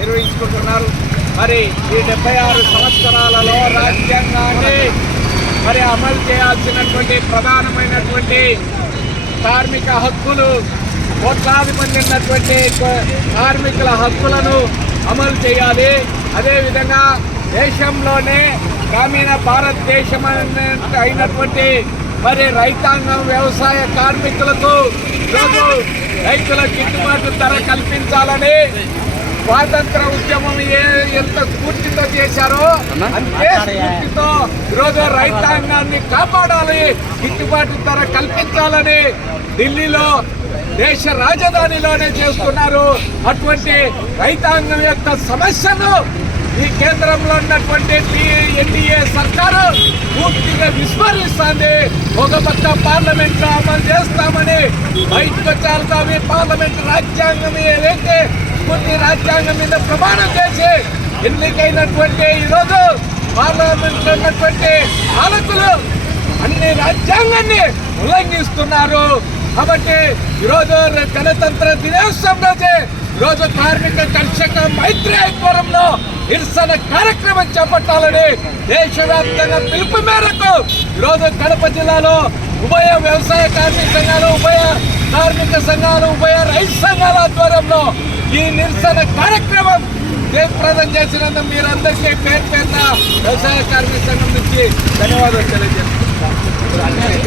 నిర్వహించుకుంటున్నారు. మరి ఈ 76 సంవత్సరాలలో రాజ్యాంగాన్ని మరి అమలు చేయాల్సినటువంటి ప్రధానమైనటువంటి కార్మిక హక్కులు, కోట్లాది మంది ఉన్నటువంటి కార్మికుల హక్కులను అమలు చేయాలి. అదేవిధంగా దేశంలోనే గ్రామీణ భారతదేశం అయినటువంటి మరి రైతాంగం, వ్యవసాయ కార్మికులకు ఈరోజు రైతుల గిట్టుబాటు ధర కల్పించాలని స్వాతంత్ర ఉద్యమం ఎంత స్ఫూర్తితో చేశారో అంతే స్ఫూర్తితో ఈరోజు రైతాంగాన్ని కాపాడాలి, గిట్టుబాటు ధర కల్పించాలని ఢిల్లీలో దేశ రాజధానిలోనే చేస్తున్నారు. అటువంటి రైతాంగం యొక్క సమస్యను ఈ కేంద్రంలో ఉన్నటువంటి ఎన్డీఏ సర్కారు పూర్తిగా విస్మరిస్తుంది. ఒక పక్క పార్లమెంట్ లో అమలు చేస్తామని బయటకు వచ్చారు. పార్లమెంట్ రాజ్యాంగం ఏదైతే కొన్ని రాజ్యాంగం మీద ప్రమాణం చేసి ఎన్నికైనటువంటి ఈరోజు పార్లమెంట్ లో ఉన్నటువంటి పాలకులు అన్ని రాజ్యాంగాన్ని ఉల్లంఘిస్తున్నారు. కాబట్టి ఈరోజు గణతంత్ర దినోత్సవం రోజే ఈరోజు కార్మిక కర్షక మైత్రి ఆధ్వర్యంలో నిరసన కార్యక్రమం చేపట్టాలని దేశవ్యాప్తంగా పిలుపు మేరకు ఈరోజు కడప జిల్లాలో ఉభయ వ్యవసాయ కార్మిక సంఘాలు, ఉభయ కార్మిక సంఘాలు, ఉభయ రైతు సంఘాల ఆధ్వర్యంలో ఈ నిరసన కార్యక్రమం జయప్రదం చేసినందుకు మీరందరికీ పేరు పేరున వ్యవసాయ కార్మిక సంఘం నుంచి ధన్యవాదాలు తెలియజేస్తున్నాను.